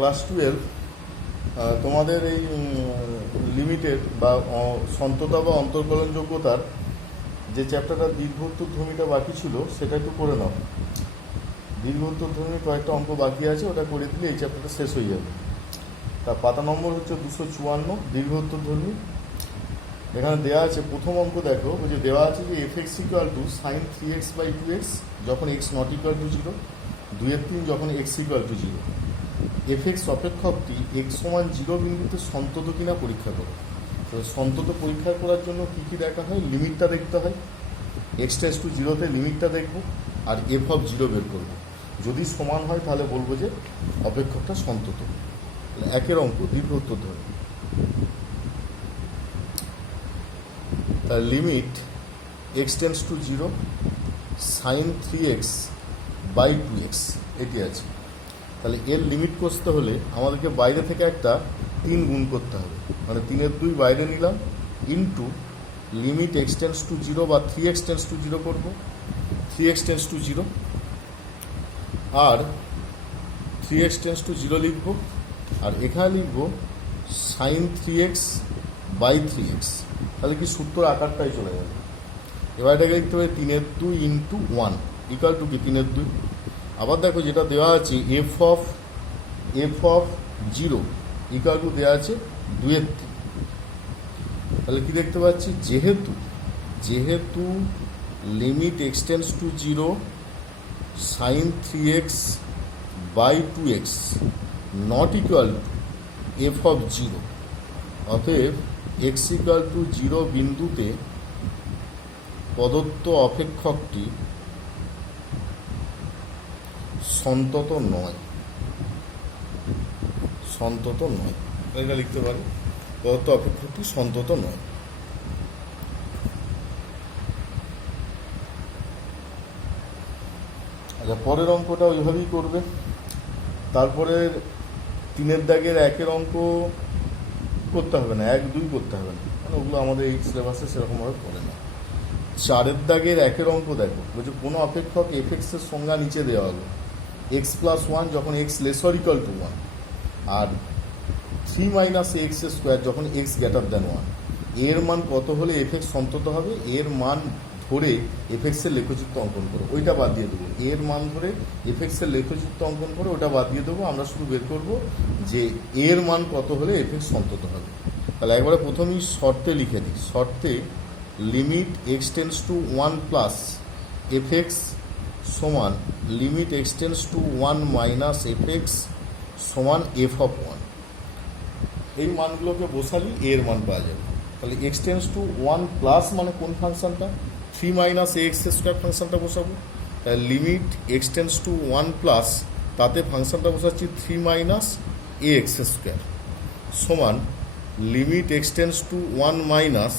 Class 12 তোমাদের এই limited বা সন্ততা বা অন্তর্কলনযোগ্যতার যে চ্যাপ্টারটা দীর্ঘোত্তরধ্বনিটা বাকি ছিল সেটা একটু করে নাও। দীর্ঘোত্তরধ্বনির কয়েকটা অঙ্ক বাকি আছে, ওটা করে দিলে এই চ্যাপ্টারটা শেষ হয়ে যাবে। তার পাতা নম্বর হচ্ছে 254 দীর্ঘোত্তরধ্বনি। এখানে দেওয়া আছে প্রথম অঙ্ক, দেখো ওই যে দেওয়া আছে যে f(x = sin 3x/2x যখন x ≠ = 0, 2/3 যখন x = 0। f(x) অপেক্ষকটি x সমান 0 বিন্দুতে সন্তত কিনা পরীক্ষা করো। তো সন্তত পরীক্ষা করার জন্য কী কী দেখা হয়? লিমিটটা দেখতে হয়, x → 0-তে লিমিটটা দেখব, আর f(0) বের করব। যদি সমান হয় তাহলে বলবো যে অপেক্ষকটা সন্তত। একের অঙ্ক দীর্ঘোত্তরধ্বনি, তার লিমিট x → 0 sin 3x/2x এটি আছে। তাহলে এর লিমিট করতে হলে আমাদেরকে বাইরে থেকে একটা 3 গুণ করতে হবে, মানে 3-এর 2 বাইরে নিলাম, ইন্টু লিমিট x → 0 বা 3x → 0 করব, 3x → 0 আর 3x → 0 লিখব, আর এখানে লিখব sin 3x/3x। তাহলে কি সূত্র আকারটাই চলে যাবে। এবার এটাকে লিখতে হবে 3-এর 2 × 1 = কি 3-এর 2। আবার দেখো যেটা দেওয়া আছে f(0) = দেওয়া আছে 2-এর 3। তাহলে কি দেখতে পাচ্ছি, যেহেতু limit x → 0 sin 3x/2x not equal to f(0), অতএব x = 0 বিন্দুতে প্রদত্ত অপেক্ষকটি সন্তত নয়। এটা লিখতে পারি, প্রদত্ত অপেক্ষকটি সন্তত নয়। আচ্ছা, পরের অঙ্কটা ওইভাবেই করবে। তারপরে 3-এর দাগের 1-এর অঙ্ক করতে হবে না, 1-2 করতে হবে না, মানে ওগুলো আমাদের এই সিলেবাসে সেরকমভাবে পড়ে না। 4-এর দাগের 1-এর অঙ্ক দেখো, বলছে কোনো অপেক্ষক f(x)-এর সংজ্ঞা নিচে দেওয়া হলো x + 1 যখন x < 1 আর 3 - ax² যখন x > 1। এর মান কত হলে f(x) সন্তত হবে? এর মান ধরে f(x)-এর লেখচিত্র অঙ্কন করো, ওইটা বাদ দিয়ে দেবো। এর মান ধরে f(x)-এর লেখচিত্র অঙ্কন করে ওটা বাদ দিয়ে দেবো। আমরা শুধু বের করবো যে এর মান কত হলে f(x) সন্তত হবে। তাহলে একবারে প্রথমেই শর্তে লিখে দিই। শর্তে লিমিট x → 1 প্লাস f(x) সমান লিমিট x → 1 মাইনাস f(x) সমান f(1). এই মানগুলোকে বসালি এর মান পাওয়া যাবে। তাহলে x → 1 প্লাস মানে কোন ফাংশনটা? 3 - ax² ফাংশনটা বসাবো। তাহলে লিমিট x → 1 প্লাস, তাতে ফাংশনটা বসাচ্ছি 3 - ax² সমান লিমিট x → 1 মাইনাস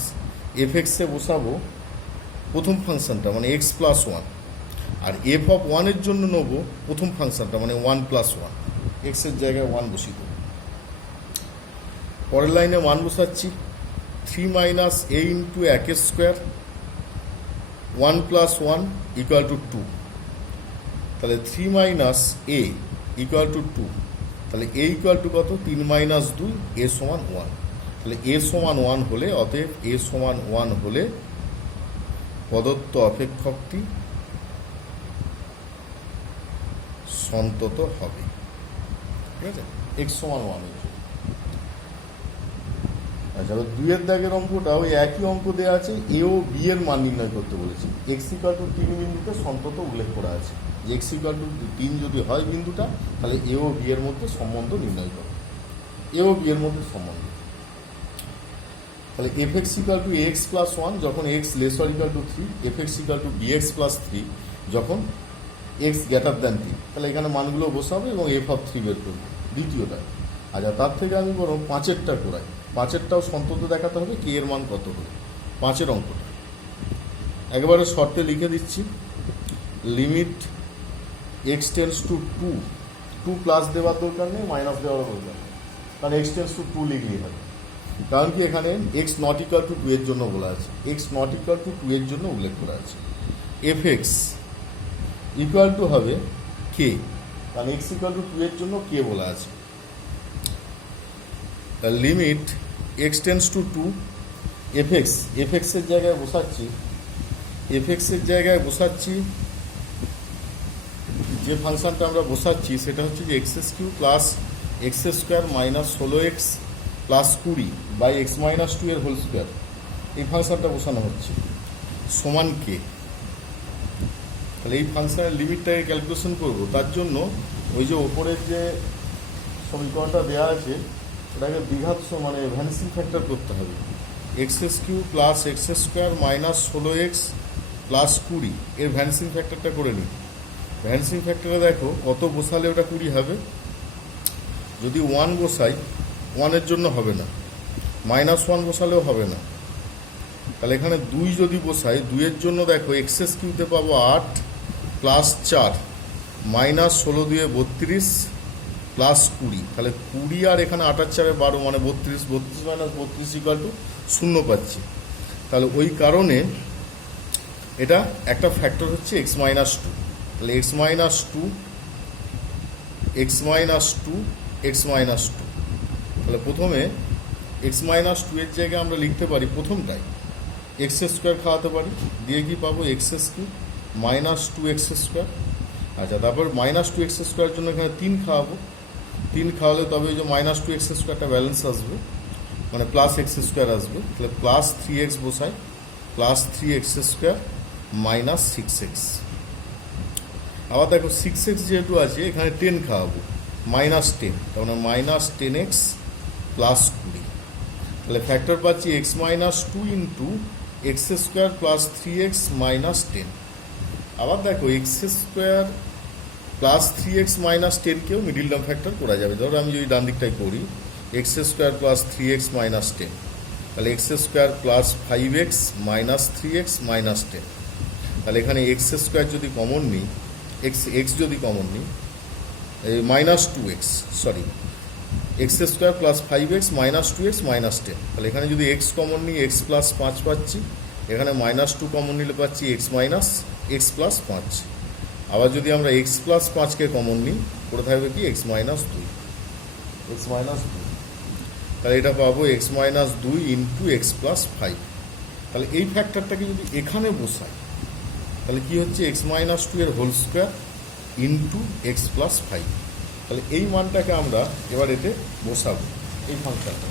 f(x)-এ বসাবো প্রথম ফাংশনটা মানে x + 1, আর f(1)-এর জন্য নেবো প্রথম ফাংশনটা মানে 1 + 1, x-এর জায়গায় 1 বসিয়ে দেবো। পরের লাইনে মান বসাচ্ছি 3 - a × 1² 1 + 1 = 2। তাহলে 3 - a = 2। তাহলে a = কত? 3 - 2, a = 1। তাহলে a = 1 হলে, অতএব a = 1 হলে প্রদত্ত অপেক্ষকটি সন্তত হবে। ঠিক আছে, x = 1 এর জন্য। আচ্ছা, 2-এর দাগের অঙ্কটাও ওই একই অঙ্ক দেওয়া আছে, a ও b এর মান নির্ণয় করতে বলেছি। x = 3 বিন্দুতে সন্তত উল্লেখ করা আছে। x = 3 যদি হয় বিন্দুটা, তাহলে a ও b এর মধ্যে সম্বন্ধ নির্ণয় করো। a ও b এর মধ্যে সম্বন্ধ, তাহলে f(x) = ax + 1 যখন x < 3, f(x) = bx + 3 যখন x < 3। তাহলে এখানে মানগুলো বসাবো এবং f(3) বের করবো দ্বিতীয়টা। আচ্ছা, তার থেকে আমি বরং 5-এরটা করাই। 5-এরটাও সন্তত দেখাতে হবে, কে এর মান কত হলে। 5-এর অঙ্কটা একেবারে শর্তে লিখে দিচ্ছি, লিমিট x → 2 প্লাস দেওয়ার দরকার নেই, মাইনাস দেওয়ার দরকার নেই, কারণ x → 2 লিখলেই হবে। কারণ কি এখানে x ≠ = 2 এর জন্য বলা আছে, x ≠ = 2 এর জন্য উল্লেখ করা আছে। f(x) = হবে k, কারণ x = 2 এর জন্য কে বলা আছে। Limit x tends to two এফএক্সের জায়গায় বসাচ্ছি যে ফাংশনটা আমরা বসাচ্ছি সেটা হচ্ছে যে x cube plus x square minus 16x plus 20 by x minus 2 এর হোল স্কোয়ার, এই ফাংশনটা বসানো হচ্ছে সমান কে। তাহলে এই ফাংশনের লিমিটটাকে ক্যালকুলেশন করব, তার জন্য ওই যে ওপরের যে সমীকরণটা দেওয়া আছে ওটাকে দ্বিঘাত মানে ভ্যানিসিং ফ্যাক্টর করতে হবে। X cube plus x square minus 16x plus 20 এর ভ্যানিসিং ফ্যাক্টরটা করে নিই। ভ্যানিসিং ফ্যাক্টরে দেখো কত বসালে ওটা 20 হবে। যদি 1 বসাই 1-এর জন্য হবে না, -1 বসালেও হবে না। তাহলে এখানে 2 যদি বসাই 2-এর জন্য দেখো এক্স কিউতে পাবো 8 প্লাস 4 মাইনাস 16 দিয়ে 32 প্লাস 20, তাহলে 20 আর এখানে 8 আর 4 12 মানে 32, 32 মাইনাস 32 ইকুয়াল টু 0 পাচ্ছি। তাহলে ওই কারণে এটা একটা ফ্যাক্টর হচ্ছে এক্স মাইনাস 2। তাহলে এক্স মাইনাস 2 তাহলে প্রথমে এক্স মাইনাস 2 এর জায়গায় আমরা লিখতে পারি প্রথমটাই এক্স স্কোয়ার খাওয়াতে পারি, দিয়ে কি পাবো x Q minus 2x square. আচ্ছা, তারপর মাইনাস 2x স্কোয়ারের জন্য এখানে 3 খাওয়াবো, 3 খাওয়ালে তবে ওই যে মাইনাস 2x স্কোয়ারটা ব্যালেন্স আসবে, মানে প্লাস এক্স স্কোয়ার আসবে। তাহলে প্লাস 3x বসাই, plus 3x square minus 6x। আবার দেখো 6x যেহেতু আছে এখানে 10 খাওয়াবো, মাইনাস 10, তার মানে মাইনাস 10x প্লাস 20। তাহলে ফ্যাক্টর পাচ্ছি x minus 2 into x square plus 3x minus 10। আবার দেখো x square plus 3x minus 10কেও মিডিল টার্ম ফ্যাক্টর করা যাবে। ধরো আমি যদি ডান দিকটাই করি x square plus 3x minus 10, তাহলে x square plus 5x minus 3x minus 10। তাহলে এখানে এক্স স্কোয়ার যদি কমন নিই, এক্স যদি কমন নিই, minus 2x, sorry x square plus 5x minus 2x minus 10। তাহলে এখানে যদি এক্স কমন নিই এক্স প্লাস 5 পাচ্ছি, এখানে মাইনাস 2 কমন নিলে পাচ্ছি এক্স মাইনাস এক্স প্লাস 5। আবার যদি আমরা এক্স প্লাস 5কে কমন নিই করে থাকবে কি এক্স মাইনাস 2, তাহলে এটা পাবো x minus 2 into x plus 5। তাহলে এই ফ্যাক্টরটাকে যদি এখানে বসাই তাহলে কি হচ্ছে এক্স মাইনাস 2 এর whole square into x plus 5। তাহলে এই মানটাকে আমরা এবার এতে বসাবো, এই ফাংশনটা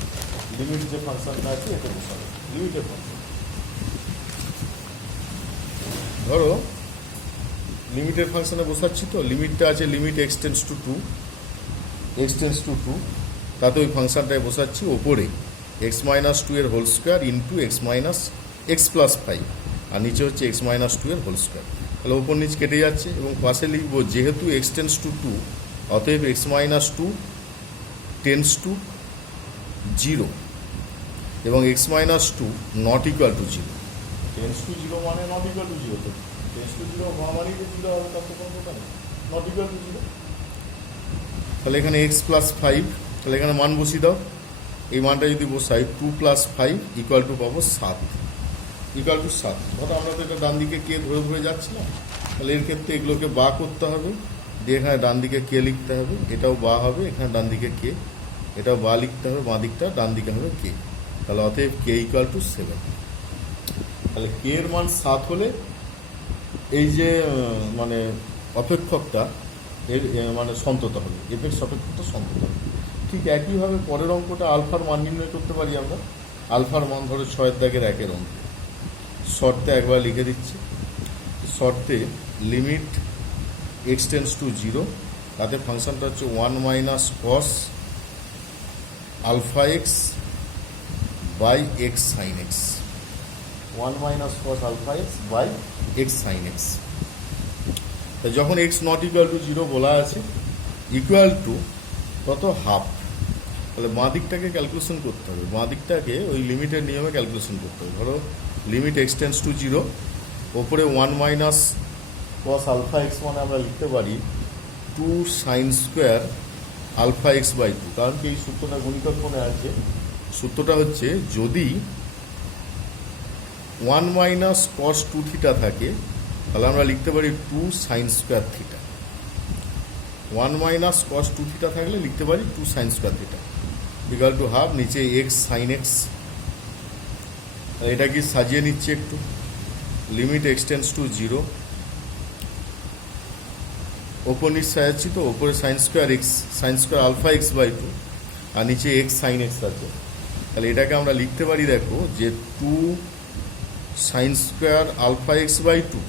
লিমিট যে ফাংশনটা আছে এতে বসাবো, লিমিটের ফাংশন। ধরো লিমিটের ফাংশনে বসাচ্ছি, তো লিমিটটা আছে limit x tends to two, তাতে ওই ফাংশনটায় বসাচ্ছি ওপরে এক্স মাইনাস 2 এর whole square into x minus x plus 5, আর নিচে হচ্ছে এক্স মাইনাস 2 এর হোল স্কোয়ার। তাহলে ওপর নিচ কেটে যাচ্ছে এবং পাশে লিখবো যেহেতু এক্স টেন্স টু 2 অতএব এক্স মাইনাস 2 টেন্স টু 0 এবং x minus 2 not equal to 0। Tense to 0 মানে নট ইকুয়াল টু 0, তো টেন্স টু 0 মানেই তো 0 হবে, তার তো কোনো কথা নেই, নট ইকুয়াল টু 0। তাহলে এখানে এক্স প্লাস 5, তাহলে এখানে মান বসিয়ে দাও। এই মানটা যদি বসাই 2 প্লাস 5 ইকুয়াল টু পাবো 7, ধরো আমরা তো এটা ডান দিকে কে ধরে ধরে যাচ্ছিলাম, তাহলে এর ক্ষেত্রে এগুলোকে বা করতে হবে, দিয়ে এখানে ডান দিকে কে লিখতে হবে, এটাও বা হবে, এখানে ডান দিকে কে, এটাও বা লিখতে হবে, বাঁ দিকটা ডান দিকে হবে কে। তাহলে অতএব কে ইকুয়াল টু 7। তাহলে কে এর মান 7 হলে এই যে মানে অপেক্ষকটা এর মানে সন্তত হবে, এফেক্স অপেক্ষকটা সন্তত হবে। ঠিক একইভাবে পরের অঙ্কটা আলফার মান নির্ণয় করতে পারি আমরা। আলফার মান ধরো 6 দাগের 1 অঙ্ক, শর্তে একবার লিখে দিচ্ছি। শর্তে লিমিট এক্স টেন্স টু 0, তাতে ফাংশনটা হচ্ছে 1 minus cos alpha x by x sine x, 1 minus cos alpha x by x sine x. যখন এক্স নট ইকুয়াল টু 0 বলা আছে, ইকুয়াল টু কত হাফ, তাহলে বাঁ দিকটাকে ক্যালকুলেশন করতে হবে, বাঁ দিকটাকে ওই লিমিটের নিয়মে ক্যালকুলেশন করতে হবে। ধরো লিমিট এক্স টেন্স টু 0, ওপরে 1 মাইনাস কস আলফা এক্স মানে আমরা লিখতে পারি 2 sine square alpha x by 2, কারণ কি এই সূত্রটা গণিতক কোণে আছে। সূত্রটা হচ্ছে যদি 1 মাইনাস কস 2 থিটা থাকে তাহলে আমরা লিখতে পারি 2 সাইন স্কোয়ার থিটা। 1 মাইনাস কস 2 থিটা থাকলে লিখতে পারি 2 sine square theta. Equal to half, নিচে এক্স সাইন এক্স। এটা কি সাজিয়ে নিচ্ছে একটু, লিমিট এক্সটেন্স টু 0, ওপর নিচ সাজাচ্ছি তো, ওপরে sine square x, sine square alpha x by 2, আর নিচে এক্স সাইন এক্স আছে। তাহলে এটাকে আমরা লিখতে পারি, দেখো যে 2 sine square alpha x by 2,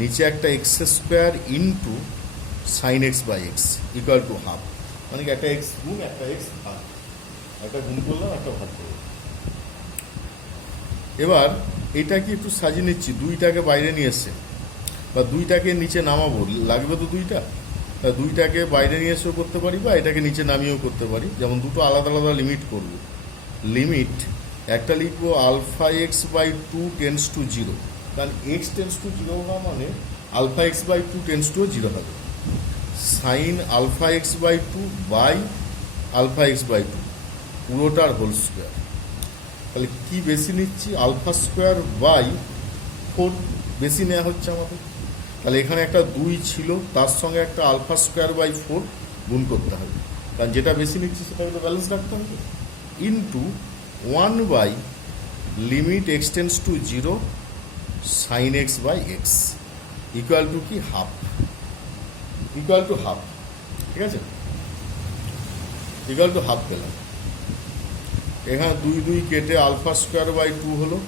নিচে একটা x square into sine x by x equal to half. মানে কি একটা এক্স গুণ একটা এক্স ভাগ, একটা গুণ করলাম একটা ভাগ করলাম। এবার এটাকে একটু সাজিয়ে নিচ্ছি, 2টাকে বাইরে নিয়ে এসছে, বা 2টাকে নিচে নামাবো, লাগবে তো 2টা, 2টাকে বাইরে নিয়ে এসেও করতে পারি, বা এটাকে নিচে নামিয়েও করতে পারি। যেমন দুটো আলাদা আলাদা লিমিট করব। লিমিট একটা লিখবো alpha x by 2 tends to 0, কারণ এক্স টেন্স টু 0 হওয়া মানে alpha x by 2 tends to 0 হবে। Sine alpha x by 2 by alpha x by 2 পুরোটার হোল স্কোয়ার। তাহলে কি বেশি নিচ্ছি, আলফা স্কোয়ার বাই 4 বেশি নেওয়া হচ্ছে আমাদের। তাহলে এখানে একটা 2 ছিল, তার সঙ্গে একটা আলফা স্কোয়ার বাই 4 গুণ করতে হবে, কারণ যেটা বেশি নিচ্ছি সেটাকে তো ব্যালেন্স রাখতে হবে। Into 1 by limit x tends to 0 sine x by x equal to কি হাফ, ইকুয়াল টু হাফ। ঠিক আছে, ইকুয়াল টু হাফ পেলাম। এখানে 2 2 কেটে আলফা স্কোয়ার বাই 2 হলো,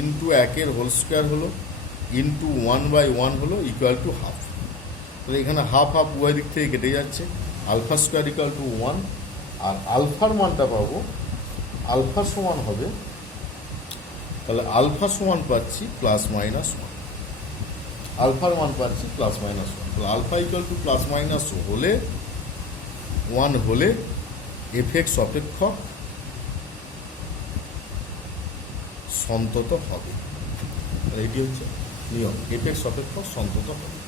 ইন্টু 1 হোল স্কোয়ার হলো, ইন্টু 1 বাই 1 হলো, ইকুয়াল টু হাফ। তাহলে এখানে হাফ হাফ উভয় দিক থেকে কেটে যাচ্ছে, আলফা স্কোয়ার ইকুয়াল টু 1, আর আলফার মানটা পাবো, আলফা সমান হবে, তাহলে আলফা সমান পাচ্ছি প্লাস মাইনাস 1, আলফার মান পাচ্ছি প্লাস মাইনাস 1। তাহলে alpha equal to plus minus হলে 1 হলে এফএক্স অপেক্ষক সন্তত হবে। এটি হচ্ছে নিয়ম, এফএক্স অপেক্ষক সন্তত হবে।